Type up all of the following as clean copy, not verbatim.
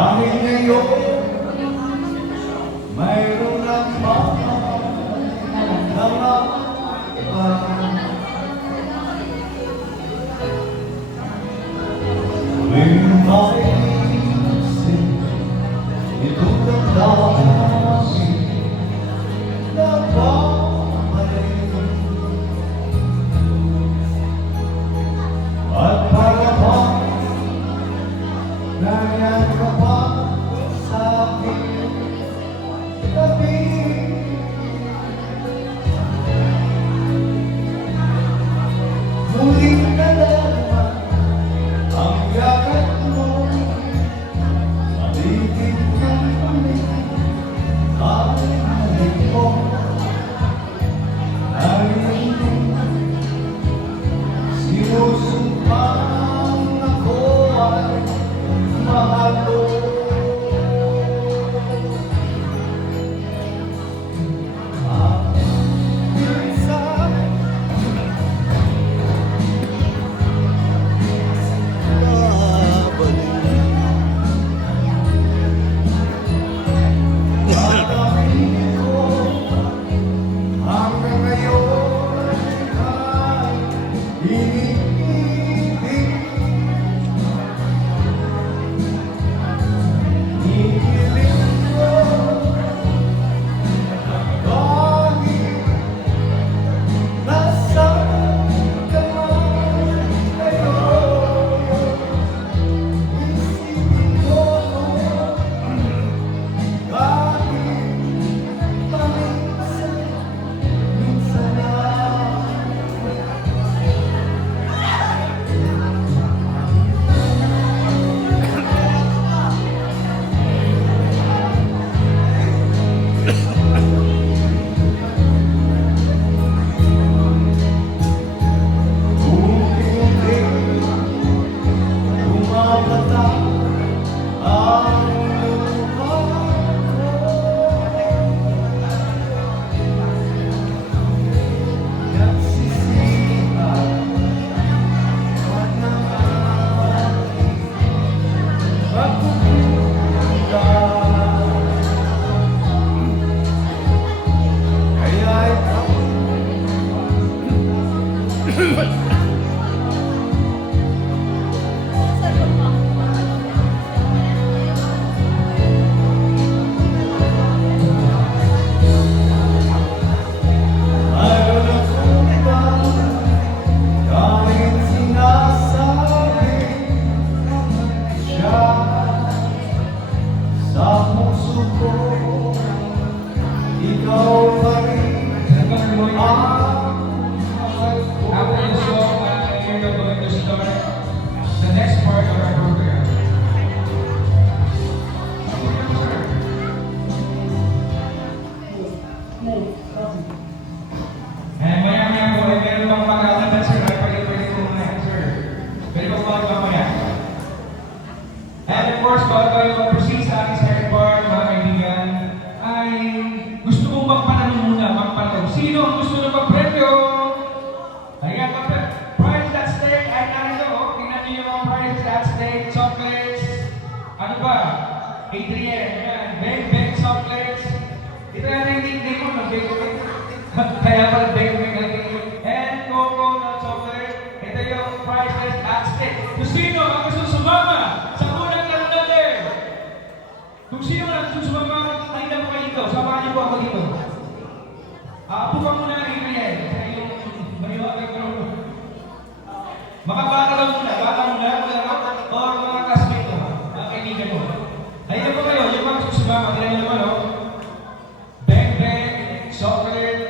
Dahil ngayon mayroon ng mga tuwing maisin itong damdamin na babalik at para bang nangyari ka pa sa aking tabi. Muling nalaman ang yakat mo sa bibig ng kami. Ang halik mo ay hindi sinusumpang ako ay mahal mo. The next part of our program. And maya-maya po, ay meron pang pag-aalaman, sir. Pwede po muna, sir. Pwede po mamaya. And of course, bago tayo mag-proceed sa ating second part, mga kaibigan, ay gusto kong magpananong muna, Sino ang gusto na mag-premyo? Ayan, prize at stake ay narito. Tingnan niyo yung mga prizes at stake, chocolates. Ano ba? Adrian, ayan. Beg chocolates. Ito yan yung nickname mo, no? Kaya pala beg. And Coco na chocolate. Ito yung prizes at stake. Kung sino ang gusto sumama sa unang laro natin? Kung sino ang gusto sumama, ay na po kayo dito. Samahan niyo po ako dito. Buka muna ang Adrian. Sa iyong maniwagay ko. Makabaka lang muna. Baka muna. O mga classmate mo. Mga kaibigan mo. Ayun na po kayo. Yung mga gusto sumama. Tignan niyo naman, no? Beg, chocolate,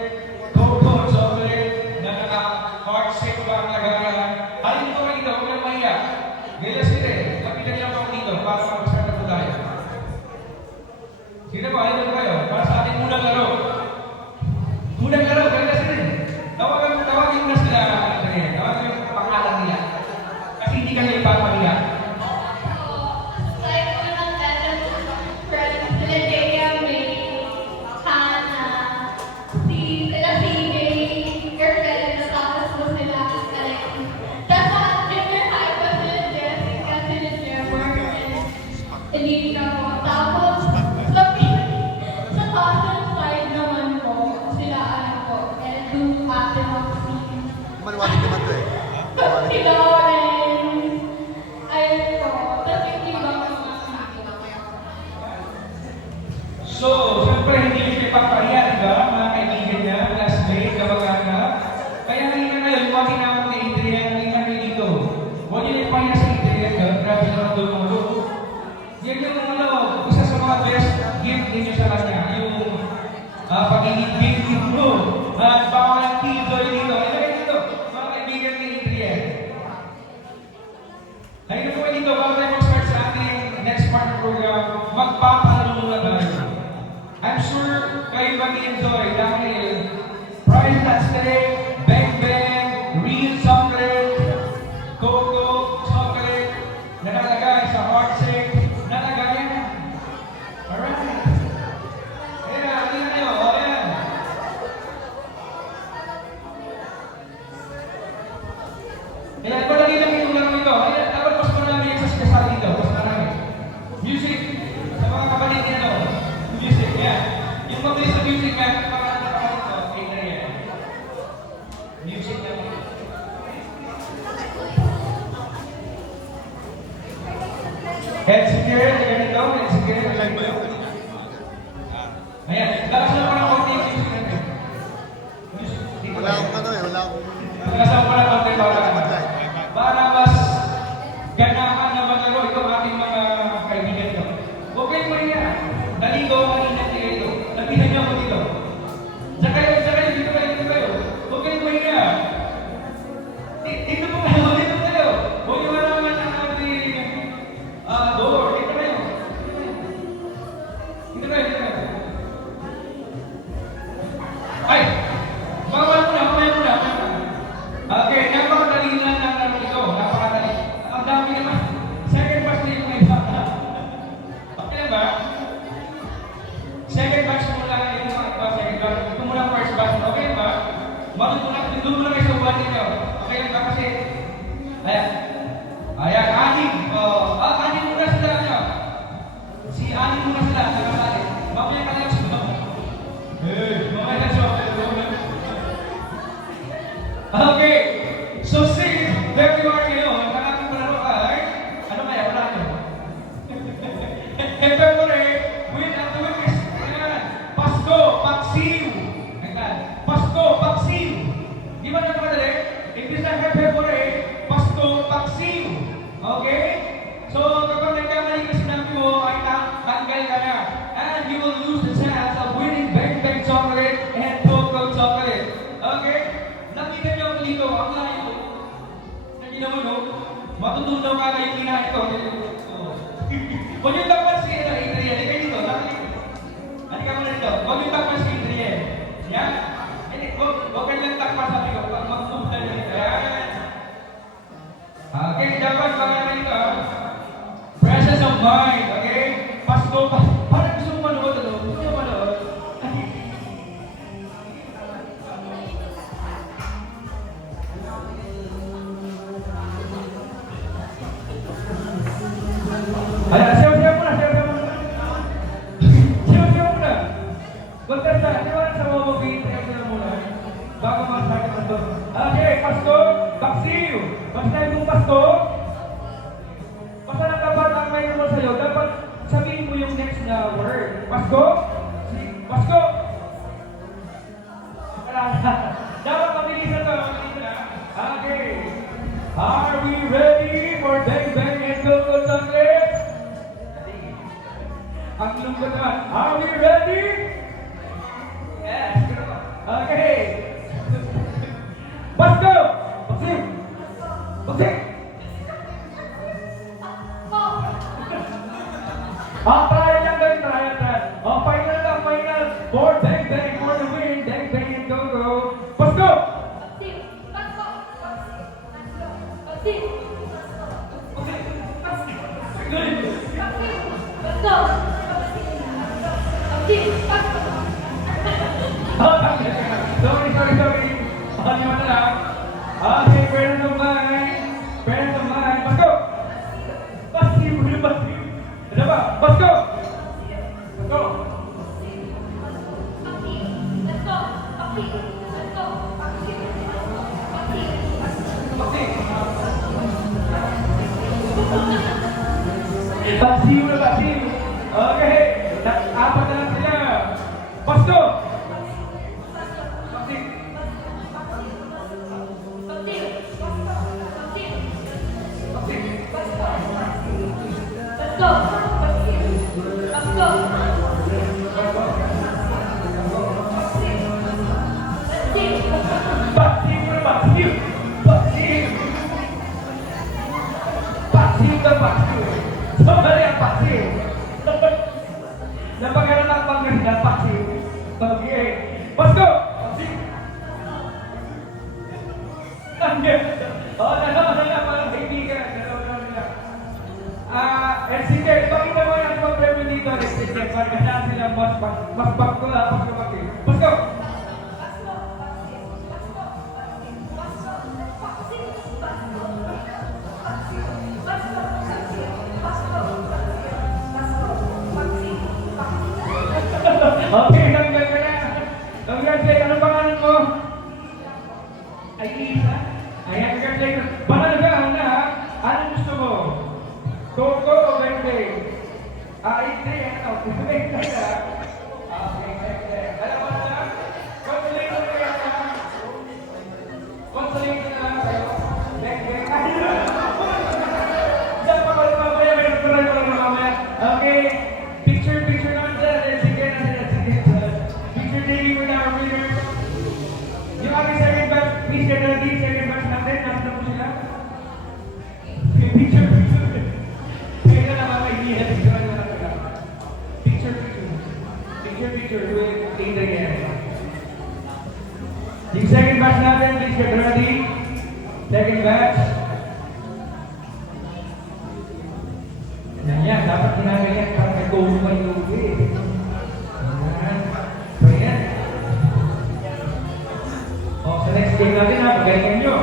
Coco, chocolate, na naka-heart shape ba ang lagayan. Ayun po kayo dito. Huwag lang mahiya. Gaya sila. Kapitan niyo ako dito para mag-start na po tayo. Sige na po. Ayun na po kayo. Para sa ating unang laro. Unang laro. Hindi na po. Tapos, sa cousin side naman po, sila ano po, Edu, Ate Maxine, Manuwalig naman to eh. si Lawrence, ayun po. Tapos yung iba po So, siyempre hindi nyo siya ipagpahiya, di ba? Mga kaibigan niya, classmate, kamag-anak. Kaya halika kayo, lumaki na ako kay Adrian, halika kayo dito. Huwag nyo ipahiya sa Adrian, grabe naman tulong. Yan yung ano, isa sa mga best gift ninyo sa kanya, yung pagiging big mo. At baka walang keyboard dito. Ano kayo dito? Mga kaibigan ni Adrian. Halika po kayo dito, bago tayo mag-start sa ating next part ng program, magpapalaro muna tayo. I'm sure kayo mag-enjoy dahil prize at stake, Bang Bang, Real Chocolate, Coco Chocolate, na nalagay sa heart-shake, nalagay yan. Alright. Ayan, halika kayo. O, ayan. Ayan, madali lang itong laro ito. Ayan, dapat mas marami yung sasakasal dito. Mas marami. Music. Sa mga kapatid niya, no? Music, yan. Yung mabilis sa music, yan. Para ito, okay na yan. Music naman. Head secure, ganito, head secure. Ayan, lakas na parang konti yung music natin. Music, dito Wala akong ano eh, wala akong... Pagkasama ko na konti para mas ganahan na maglaro ito ating mga kaibigan ko. Okay mo yan. Naligo ang ingat niya ito. Napihan niyo ako dito. Sa kayo, dito kayo. Okay mo yan. Dito po kayo, dito kayo. Huwag niyo malaman ang ating door. Dito kayo. Dito kayo. Ay! Bawal mo na. Okay, napakadali lang ng laro ito. Napakadali. Ang dami naman. Second batch na yung may bata. Okay ba? Second batch mo lang yung mga iba. Second batch. Ito muna first batch. Okay ba? Doon mo lang kayo sa buwan ninyo. Okay ba? Kasi, ayan, anim. Anim muna sila. Si anim muna sila. Mamaya ka lang sila. Mamaya ka sila. Okay, so since February ngayon, ang ating palaro ay, ano kaya, wala nyo? In February, with ang tuwing is, Pasko, Paksiw. Ayan, Pasko, Paksiw. Di ba nagmadali? Imbis na February, Pasko, Paksiw. Okay? So, kapag nagkamali ka sinabi mo, ay tanggal ka na. And you will lose the chance of winning Bang Bang Chocolate and Coco Chocolate. Okay? Nakita niyo ako dito, ang layo. Hindi naman, no? Matutunaw ka na yung kinahin ko. Huwag yung takpan si Adrian. Halika dito, halika mo na dito. Huwag yung takpan si Adrian. Yan? Huwag kayo lang takpan sa akin ko. Mag-move na yun. Yan. Okay, dapat mga dito. Presence of mind, okay? Pasko, parang gusto mo manood, ano? Gusto mo manood? Ayan, siyaw-siyaw muna. Siyaw-siyaw muna. Magkasta, di ba sa mga mabit, siyaw muna. Bago mag-start naman doon. Okay, Pasko, Paksiw. Basta yung Pasko, basta na dapat ang mayroon mo sa'yo, dapat sabihin mo yung next na word. Pasko? Pasko! Dapat mabilisan to, Okay. Are we ready for Bang Bang and Coco Chocolate? Ang lungkot naman. Are we ready? Yes. Okay. Pasko! Paksik! Paksik! Trial lang guys, trial. Final. For Bang Bang, for the win. Bang Bang and Coco. Pasko! Sorry. Pakaliwa na lang. Okay, friend of mine. Pasko! Pasiw. Ano ba? Let's go! Let's go! Paksiw na paksiw. Okay. Apat na lang sila. Pasko! Paksiw. Paksiw na paksiw. Paksiw. Paksiw na paksiw. Somebody ang paksiw. Napagkaroon ng panggandan paksiw. Okay. Pasko! Paksiw. Ang ganda. Dalawa na lang mga kaibigan. Dalawa na lang. And sige, pakita mo yung mga premyo dito. Sige, pagkasaan sila mas bagko lang. Pasko! Okay, tanggal ka na. Congratulations. Ano pangalan mo? Ay, Isa. Ayan, congratulations. Panalagahan na ha. Ano gusto mo? Coco o Verde? Hindi. Ano? Verde na. Okay, Verde. Dalawa na lang. Consolation na yan ha. Consolation na lang kayo. Verde. Diyan pa kayo mamaya. May nagtuloy pa lang mamaya. Okay. Picture naman dyan. Sige na sila. Picture taking with our winners. Yung ating second batch, please get ready. Second batch natin. Nasa po sila. Picture. Kaya na naman may hiya. Picture with Adrian. Yung second batch natin, please get ready. Second batch. Yan, dapat ginagayan para may tulong may lugi. So yan. Sa next game natin ha, pagalingan nyo.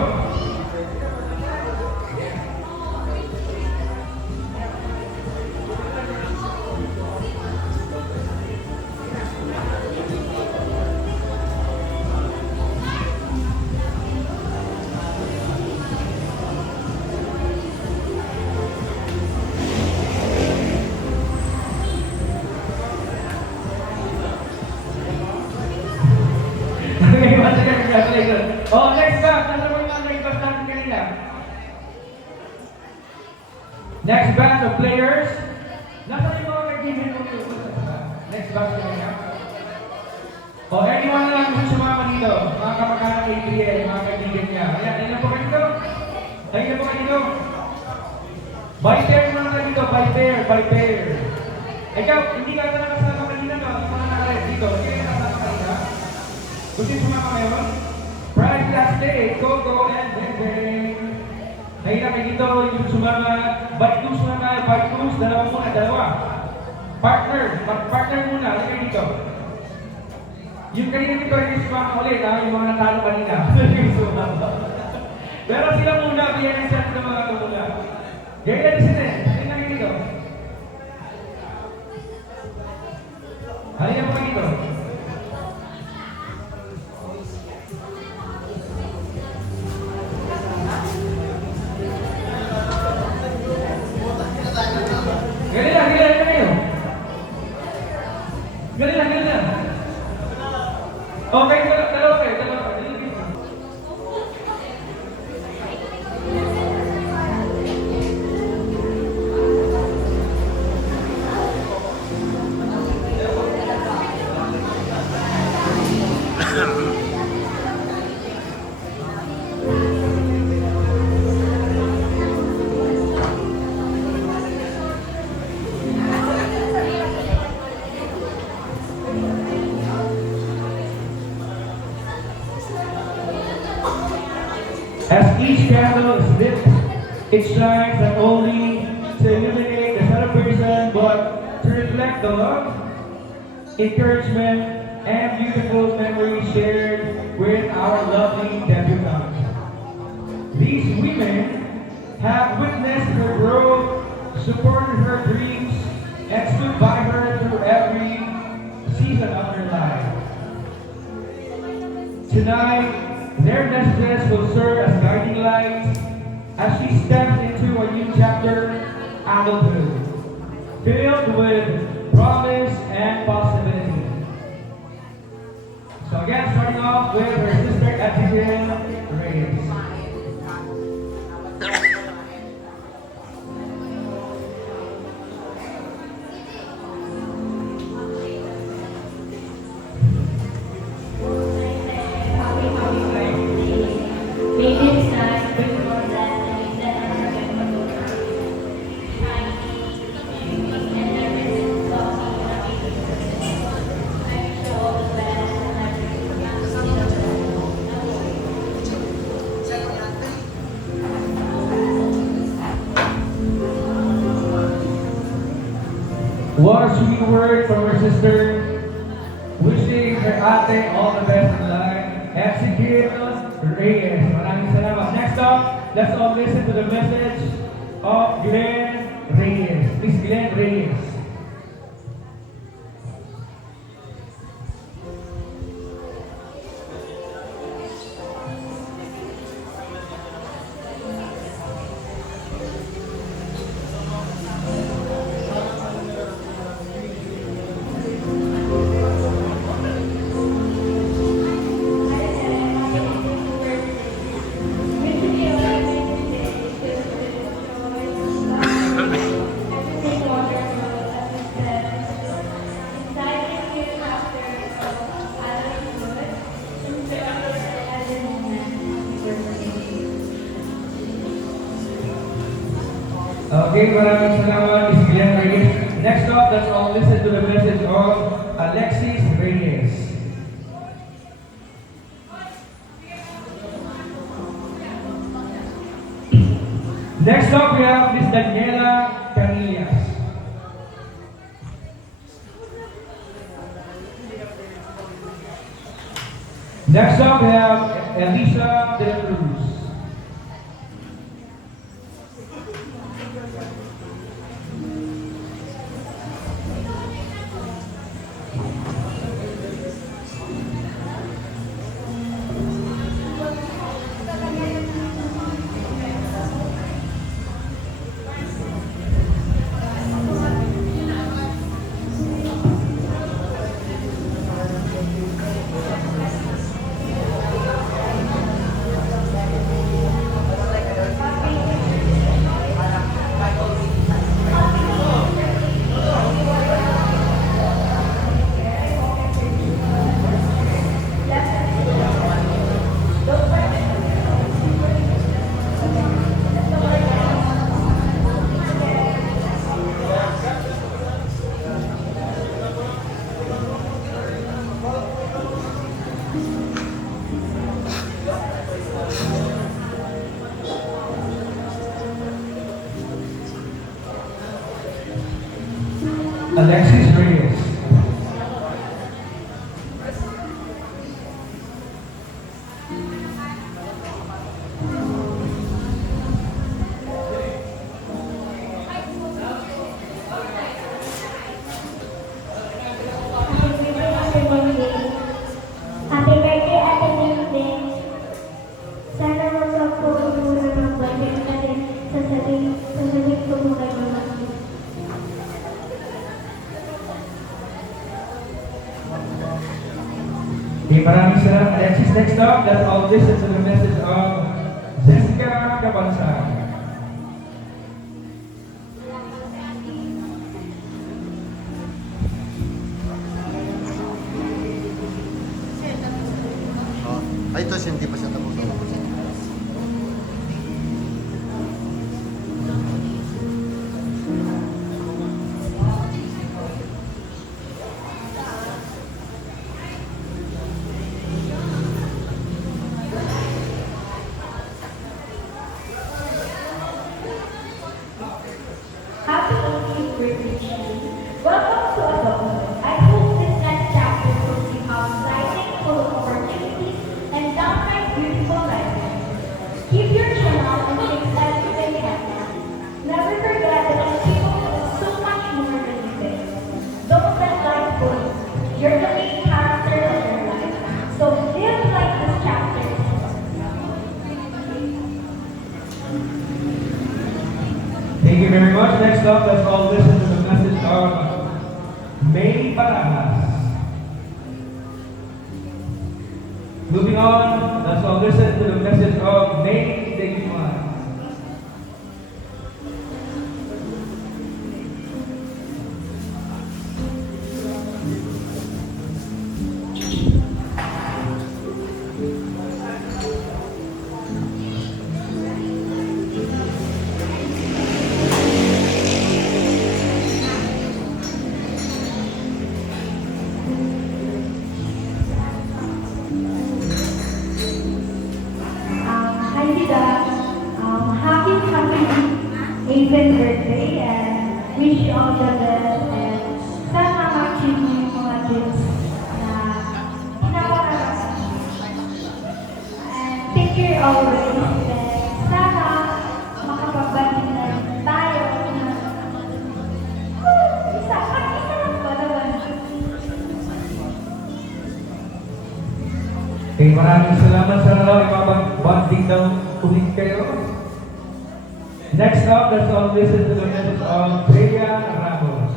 Oh, next batch. Ano mo yung next batch natin kanina? Next batch of players. Nasaan yung mga kaibigan mo dito? Next batch kanina. Oh, anyone na lang gusto sumama dito. Mga kamag-anak kay Adrian, mga kaibigan niya. Ayan, ayun na po kayo dito. Ayun na po kayo dito. By pair naman na dito. By pair. Ikaw, hindi ka na nakasama kanina, no? Mga nakaret dito. Hindi ka nakasama kanina. Gusto yung sumama ngayon? Prize last day, Coco and Beng. Ayun na kayo dito, yung sumama. Bite loose na tayo, bite loose. Dalawa. Partner muna. Ayun kayo dito. Yung kanina dito, yung sumama ulit, ha? Yung mga natalo kanina. Pero sila muna, biyan ang chat ng mga tumula. Ganyan din sila. Ayun na kayo dito. Halika po kayo dito. Galing lang. Okay, dalawa kayo. As each candle is lit, it shines not only to illuminate the celebration, but to reflect the love, encouragement, and beautiful memories shared with our lovely debutante. These women have witnessed her growth, supported her dreams, and stood by her through every season of her life. Tonight, their messages will serve as guiding lights as she steps into a new chapter, adulthood, filled with promise and possibility. So again, starting off with her sister Abigail Reyes. May this night bring more blessings than unforgettable, shining, and never stopping happy. I wish you all the best and What a sweet word from her sister, wishing her ate all the best in life. Abigail Reyes. Maraming salamat. Next up, let's all listen to the message of Glenn Reyes. Miss Glenn Reyes. Okay, maraming salamat, Miss Glenn Reyes. Next up, let's all listen to the message of Alexis Reyes. Next up, we have Miss Daniela Camillas. Next up, we have Elisa De La Cruz. Alexis Reyes. Happy birthday, Ate Lindsay. Sana magpapuro ng birthday natin sa sasabihin ko mo kay Mama. Okay, maraming salamat, Alexis. Next up, let's all listen to the message of Jessica Cabanzan. Ay, ito siya, hindi pa siya tapos. Happy 18th birthday, Shane. Welcome to adulthood. I hope this next chapter will be exciting, full of opportunities, and downright beautiful. up, let's all listen to the message of May Barajas. Moving on, let's all listen to the message of May Digman. Hi, Dida. Happy Asian birthday and wish you all the best and sana ma-achieve mo yung mga dreams na pinapangarap. And take care always and sana makapagbalik na tayo na isa lang ba naman? Okay, maraming salamat sa araw. Ipapag-bonding daw ulit kayo. Next up, let's all listen to the message of Bea Ramos.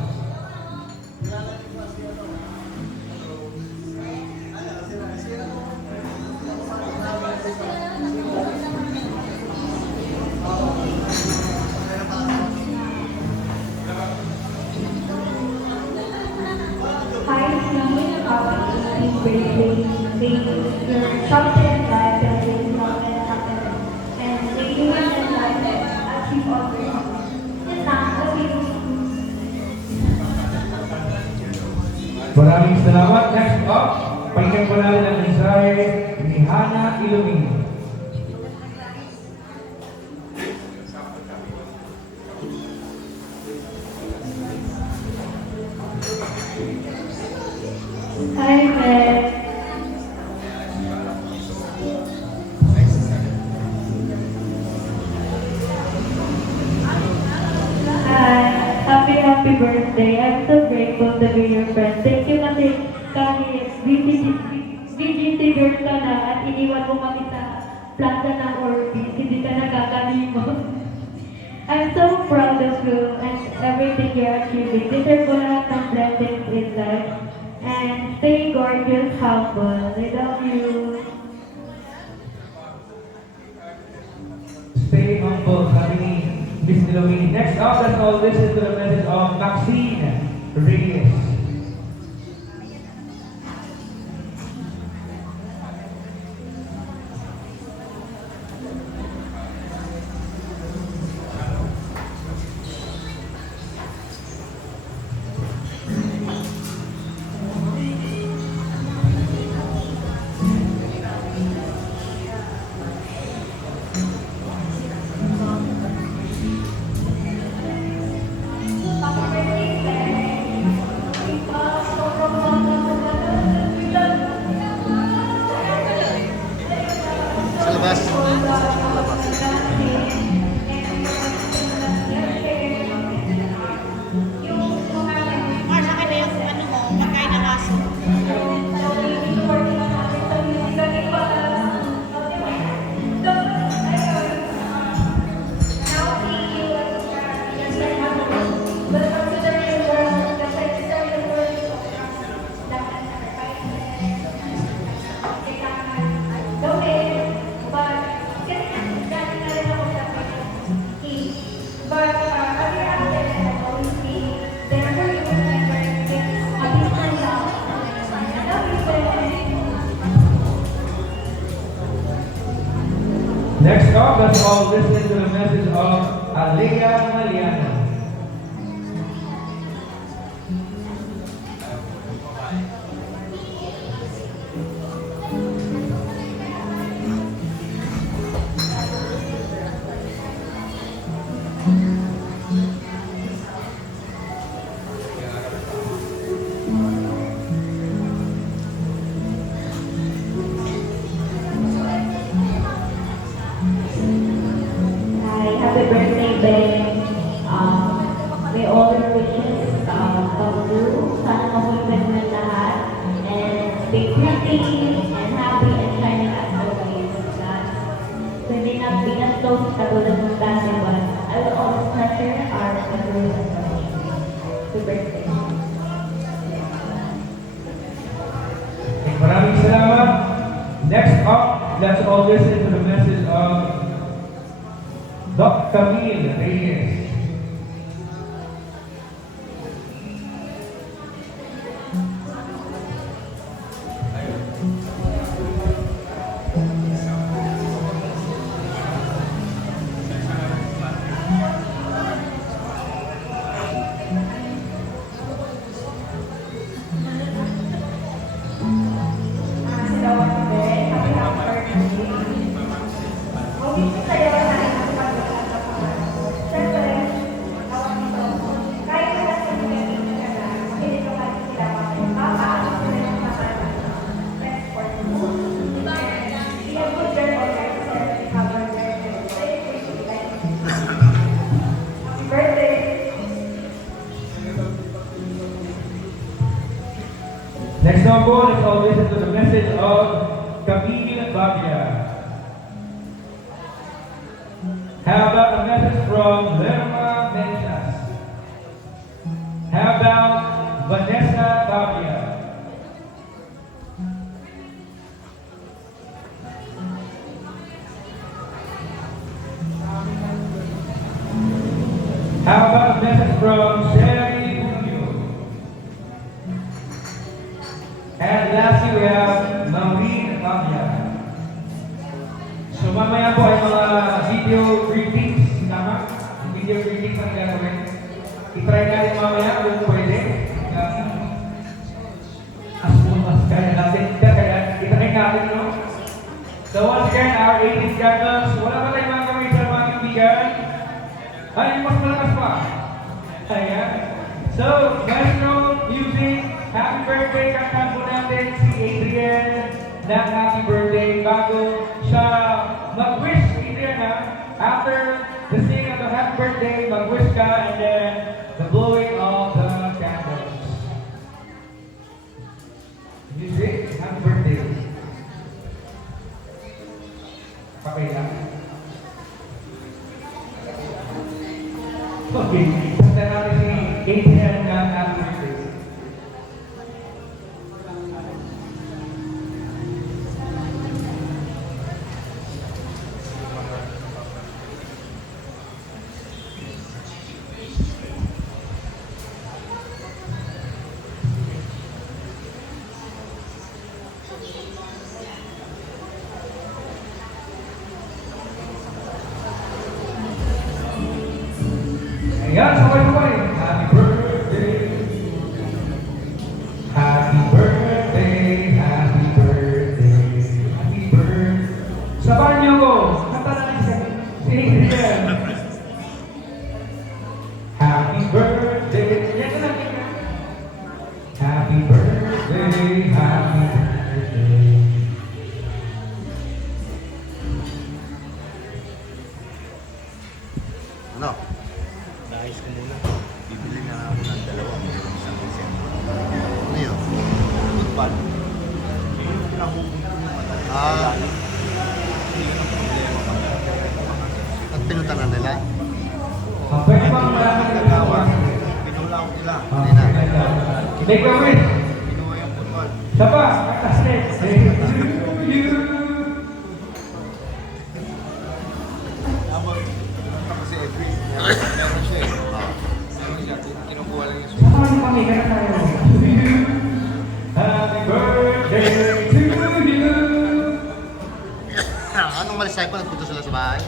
Hi, Sneak. Happy birthday. May your chapter in life and may love and happiness. And may you in life achieve all your dreams. Yun lang. Okay. Maraming salamat. Next up, pakinggan po natin ang mensahe ni Hana Ilumino. Hi, Meg. Hi, happy birthday. I'm so grateful to be your friend. Thank you kasi kahit VGT girl ka na at iniwan mo kami sa planta ng Orbis, hindi ka nakakalimot. I'm so proud of you and everything you're achieving. Deserve mo lahat ng blessings in life. And stay gorgeous, humble. I love you. Stay humble, sabi ni Miss Ilumino. Next up, let's all listen to the message of Maxine Reyes. Sa labas. Mars, akin na yung ano mo, pagkain ng aso. But other after that, I always see whenever you remember things, at least for now, I love you, Next up, let's all listen to the message of Alea Maliano. Hi, happy birthday, Ben. Next up, let's all listen to the message of Dr. Camille Reyes. Next number, let's all listen to the message of Camille Baglia. How about a message from Lerma Menchas? How about Vanessa Baglia? How about a message from Sherry Julio? And lastly, we have Maureen Baglia. So mamaya po ay mga video greetings, tama? Video greetings ang gagawin. I-try natin mamaya kung pwede. As soon as kaya natin. Kaya i-try natin, no? So once again, our 18th candles, wala ba tayong mga gawin sa mga kaibigan? Ay, mas malakas pa. Ayan. So, maestro, music, happy birthday, kantaan po natin si Adrian ng happy birthday bago siya mag-wish, Adrian, ha? After the singing of the happy birthday, mag-wish ka and then the blowing of the candles. Music, happy birthday. Okay lang. Okay, punta natin si Adrian ng happy birthday. Ayan, sabay-sabay. Happy birthday. Happy birthday. Happy birthday. Happy birthday. Sabahan niyo ko. Kanta natin si Adrian. Happy birthday. Yan na lang. Happy birthday. Happy birthday. Ano? Nais ko muna. Bibili na ako ng dalawa. Isang isang. Ano yun? Football. Ah. At pinunta na nila? Pwede bang malaman ng dalawa? Pinula ko sila. Hindi na. Take a wish. Pinuha yung football. Saba, kakasnet. Say to you. Tapos, kasi Edwin. Meron siya eh. Meron siya. Kinukuha lang yung Saba si kami, kaya tayo. Happy birthday to you. Anong malis tayo pa? Nagpunta sila sa bahay?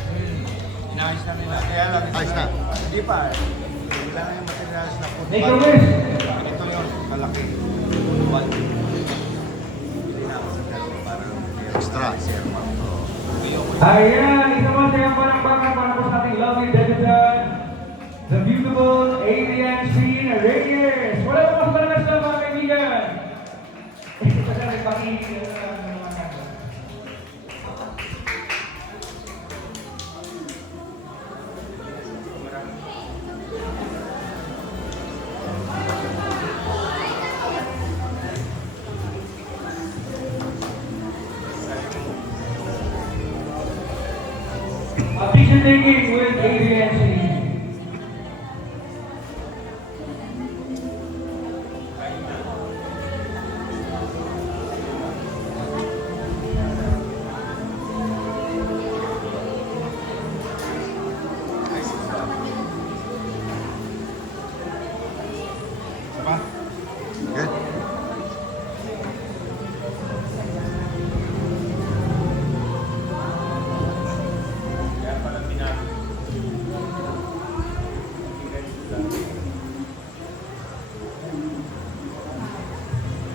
Inayos na nila. Kaya lang, Ayos na. Hindi pa. Wala na yung materials na football. Take a wish. Ito yun, malaki. Football. Bili na ako sa dalawa para Extra. Ayan, isa mo siya ang palakpakan para po sa ating lovely debutant, the beautiful Adrian Sheen Reyes. Wala po mas malakas na mga kaibigan. Ito siya may pakinig ng mga kanta. A picture taking with Adrian Sheen.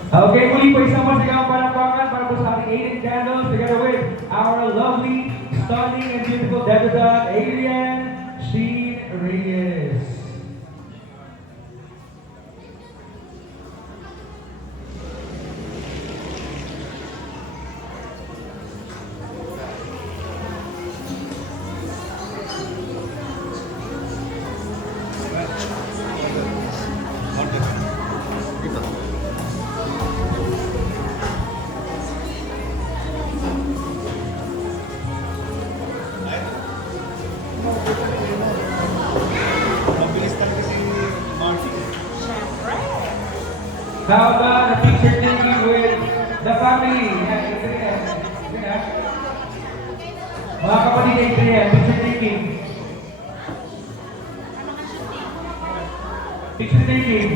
Okay, muli po isang masigang palakpakan para po sa ating Aiden Candles together with our lovely, stunning, and beautiful debutante, Adrian Sheen Reyes. Dito. Mabilis talaga si Marty. Siyempre. How about a picture taking with the family? Yan, Adrian. Yan, mga kapatid ni Adrian, picture taking. Picture taking.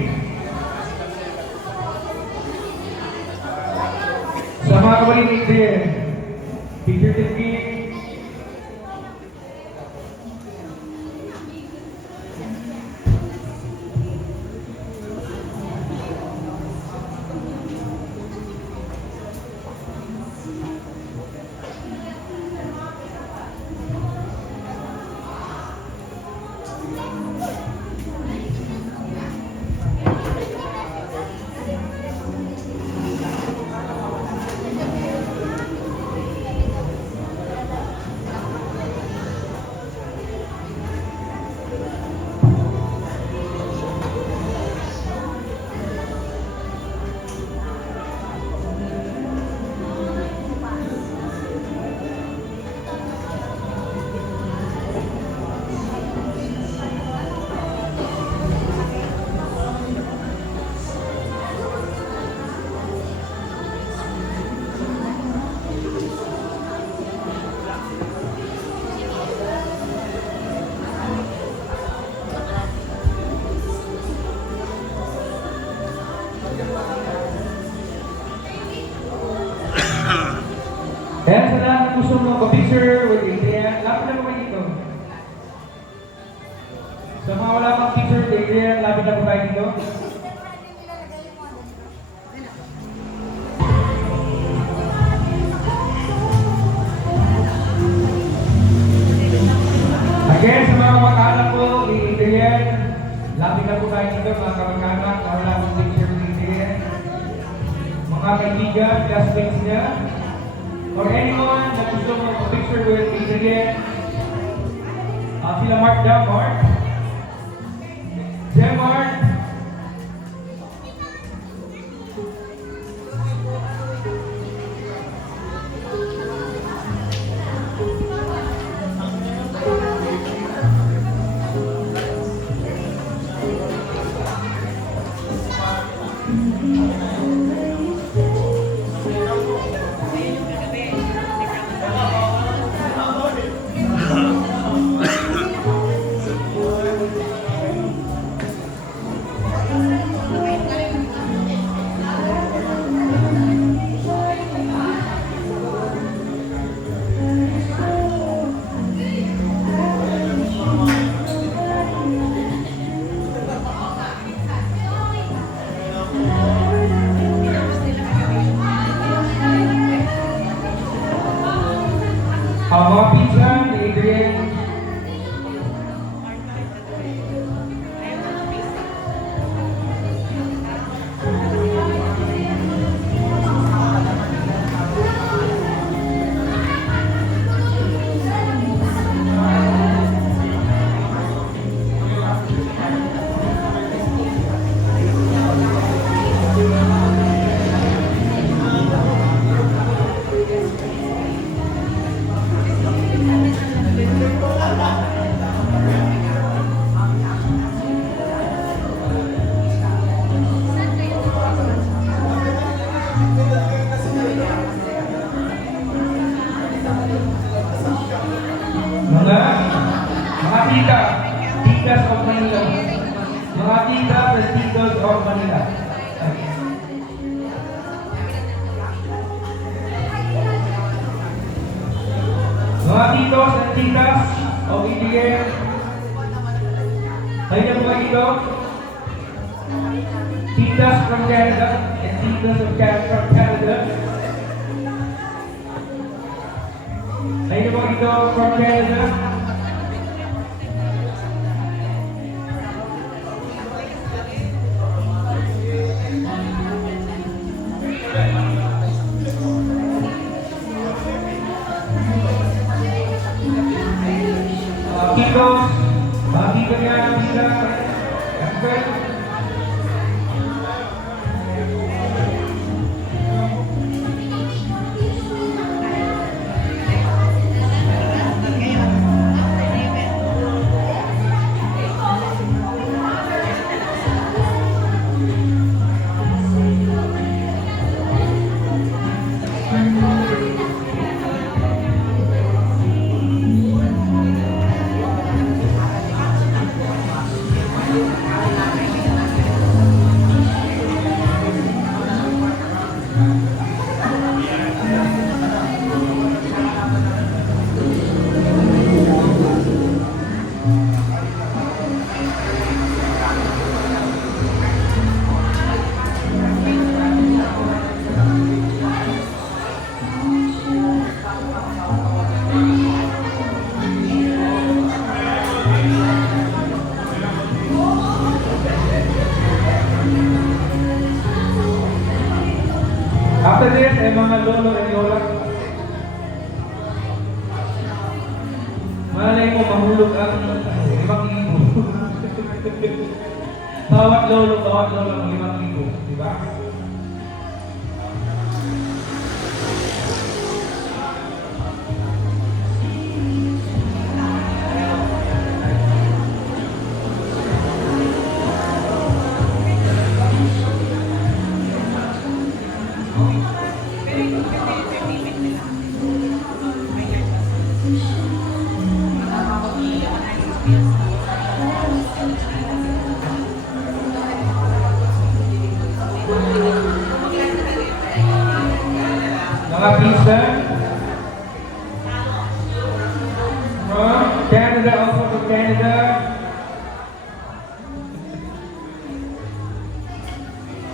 Sa mga kapatid ni Adrian, picture taking. Kaya sa lahat ng gusto mo mag-picture with Adrian, lapit na po kayo dito. Sa mga wala pang picture with Adrian, lapit na po kayo dito. Again, sa mga kamag-anak po ni Adrian, lapit na po kayo dito, mga kamag-anak na wala pang picture with Adrian. Mga kaibigan, classmates niya, or anyone na gusto mo mag-picture with Adrian, sila Mark daw, Mark. Sir Mark. Mga pinsan ni Adrian. Mga tita, titas of Manila. Mga tita, titas of Manila. Mga titos at titas of Adrian. Kayo na po kayo dito. Titas from Canada. titas of from Canada. Ayun po ito from Canada. Titos, dito nga, dito. That's good. After this, ay mga lolo at lola. Malay mo, mahulog ang 5,000. Bawat lolo ang 5,000. Diba? Mga pizza from Canada, also from Canada.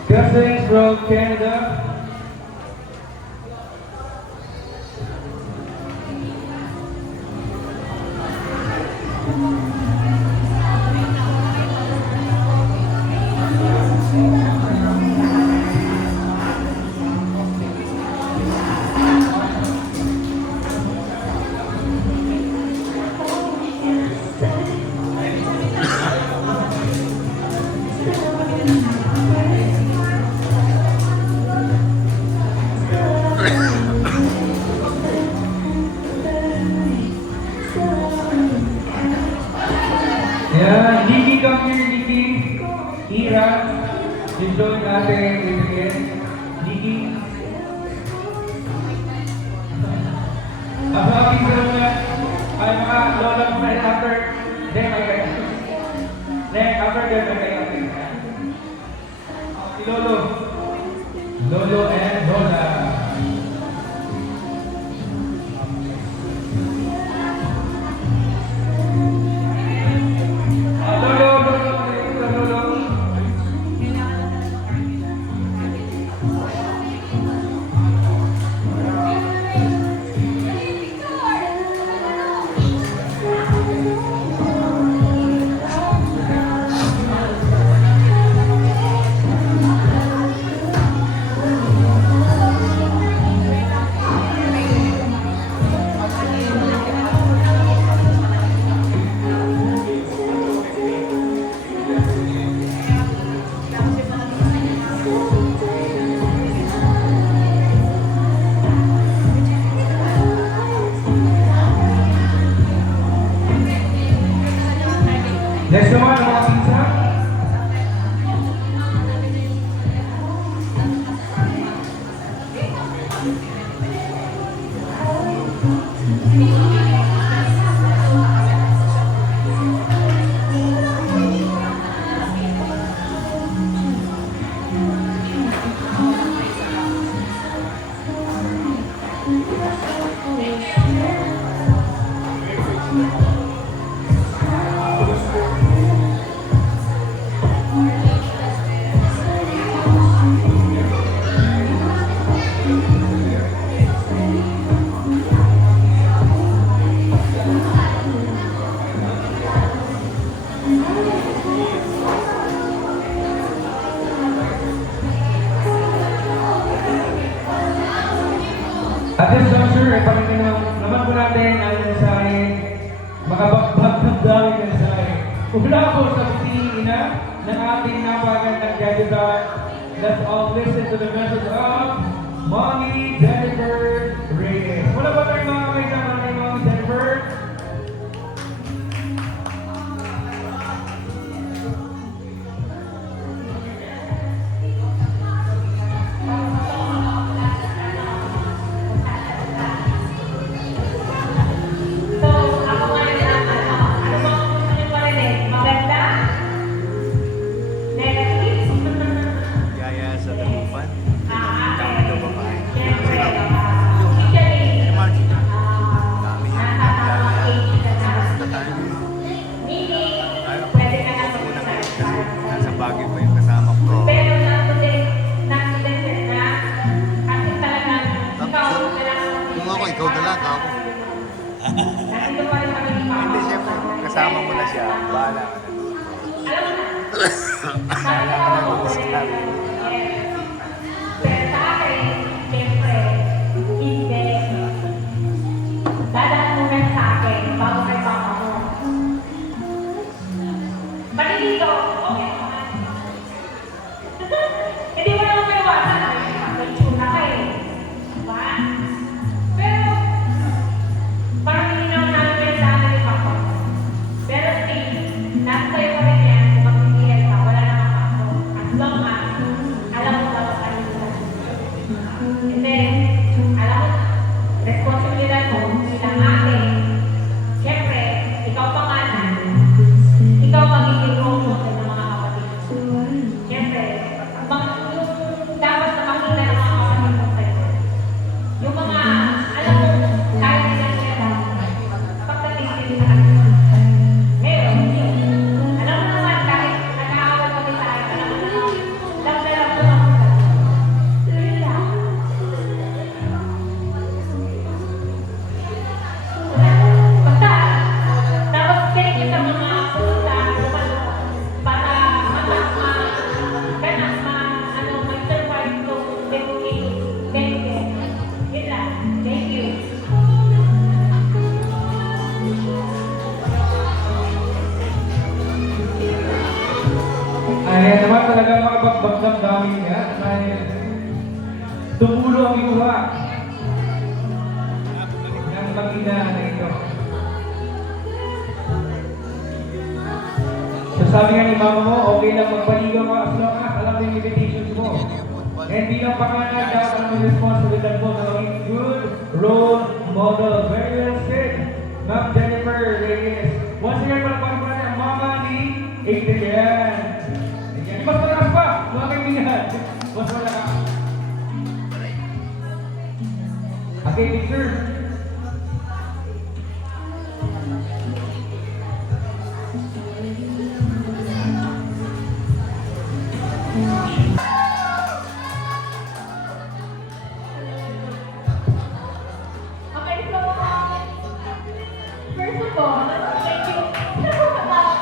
Cousins from Canada. Yeah, Nikki, come here, Nikki. Ira, enjoy natin again. Nikki. Ang mga pizza na ay mga lola mo na after them ay kaya. Then after them ay kaya. Si Lolo. Lolo and Lola. Next naman, ang mga pizza. At this juncture, ay pakinggan naman po natin ang mensahe, makabagbag ng dami ng mensahe. Mula po sa ina ng ating napagandang graduate, let's all listen to the message of Mommy Jennifer Reyes. Wala ba tayong mga kasama ni Mommy Jennifer? So, ako ngayon ang ano bang gusto niyo marinig? Maganda? Negative? Yaya sa dagupan. Dami daw babae. Siyempre, Si usually, Margie. nasa mga age ka na. Sa tayo. Meaning, pwede ka na Unang mag-isa. kasi nasa Baguio pa yung kasama ko. Pero nasulit na, kasi talagang ikaw kailangan Kung ako, ikaw na lang, ako. Nandito pa rin kami ni Mama. Hindi, syempre, kasama mo na siya. Bahala ka na. Alam mo na, Bahala ka na kung gusto namin. yes. Pero sa akin, siyempre, hindi. Dadaan muna sa akin bago kay Papa mo. Malilito, okay naman. Hindi mo naman maiwasan. May tsuna ka eh. Diba? Pero, parang hindi naman namin sa akin ni Papa. Pero still, nasa sa'yo pa rin yan. Kung magpipigil ka, wala namang kaso. As long as, alam mo dapat ano sa And then, alam mo, responsibilidad mo bilang ate. Siyempre, ikaw pangalan. Ikaw magiging role model ng mga kapatid. Siyempre, yung dapat na makita ng mga kapatid mo sa'yo. Yung mga, alam mo, kahit nila sila, pagdating sila sa kanila. Ngayon, alam mo naman, kahit nag-aawal kami tayo, alam mo naman, lang na lang naman ako sa'yo. Yun lang. Basta, dapat kaya sa mga punta, para may survive to dedicate. Yun lang. Thank you. Ayan naman talagang makabagbag ng dami niya. Dahil tumulo ang inuha ng mag-ina na ito. So sabi nga ni mama mo, okay lang magpaligaw ka as long as alam mo yung limitations mo. And bilang pangalan, dapat ang may responsibilidad mo na maging good role model. Very well said, Ma'am Jennifer Reyes. Once again, palapag mo natin ang mama ni Adrian. Mas malakas pa, mga kaibigan. Mas malakas. Okay, picture. Okay, so, first of all, thank you.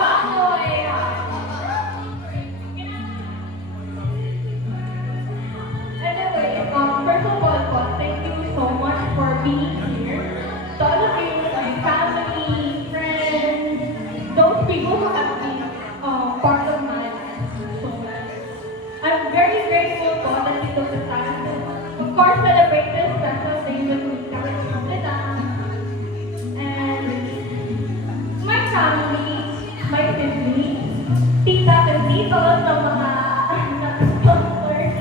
Anyway, first of all, thank you so much for being here. To all of you, my family, friends, those people who have been part of my life. So, I'm very grateful po that you took the time to, of course, celebrate this special day with me. And my family, my siblings, titas and titos, sa mga sponsors.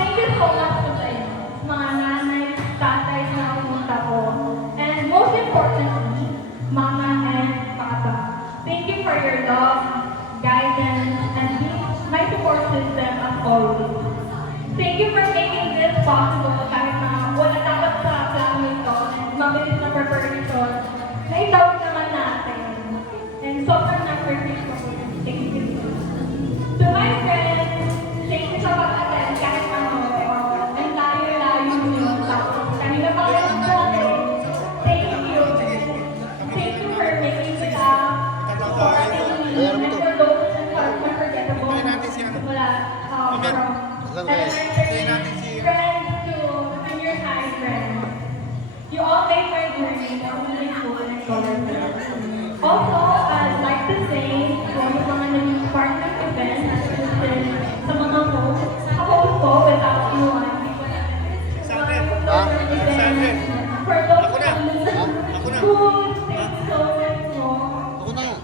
Thank you so much po sa inyo, mga nanay, tatay na pumunta ko. And most importantly, mama and papa. Thank you for your love, guidance, and being my support system as always. Thank you for making this possible kahit na wala dapat sa plano ito and mabilis na preparation. Naitawag naman natin. And sobrang na-perfect ko. Thank you. To my friends, thank you sa pag-attend kahit ano. Ang layo-layo nyo. Kanina pa kayo natin. Thank you. Thank you for making me laugh. Supporting me. And for those who are unforgettable. Mula from elementary friends to junior high. You all make my journey more meaningful and colorful. Also, I'd like to say for yung mga naging part ng event at sa mga hosts, ako po without you, hindi ko na event. For those food, things so much more. Ako na.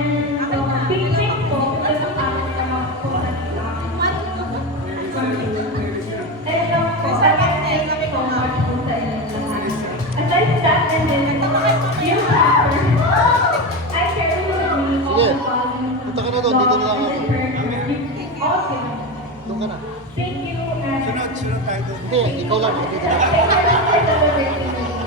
And big thing po, kasi ang aking naman po sa and po, I can thank you so much po sa inyo lahat. As I stand in this new power, I carry with me all Sige. the values, Punta ka na doon, dito na lang ako. love, and encouragement you've all given. Doon ka na. Thank you and Sunod tayo doon. Hindi, ikaw lang. Dito na. thank you for celebrating me.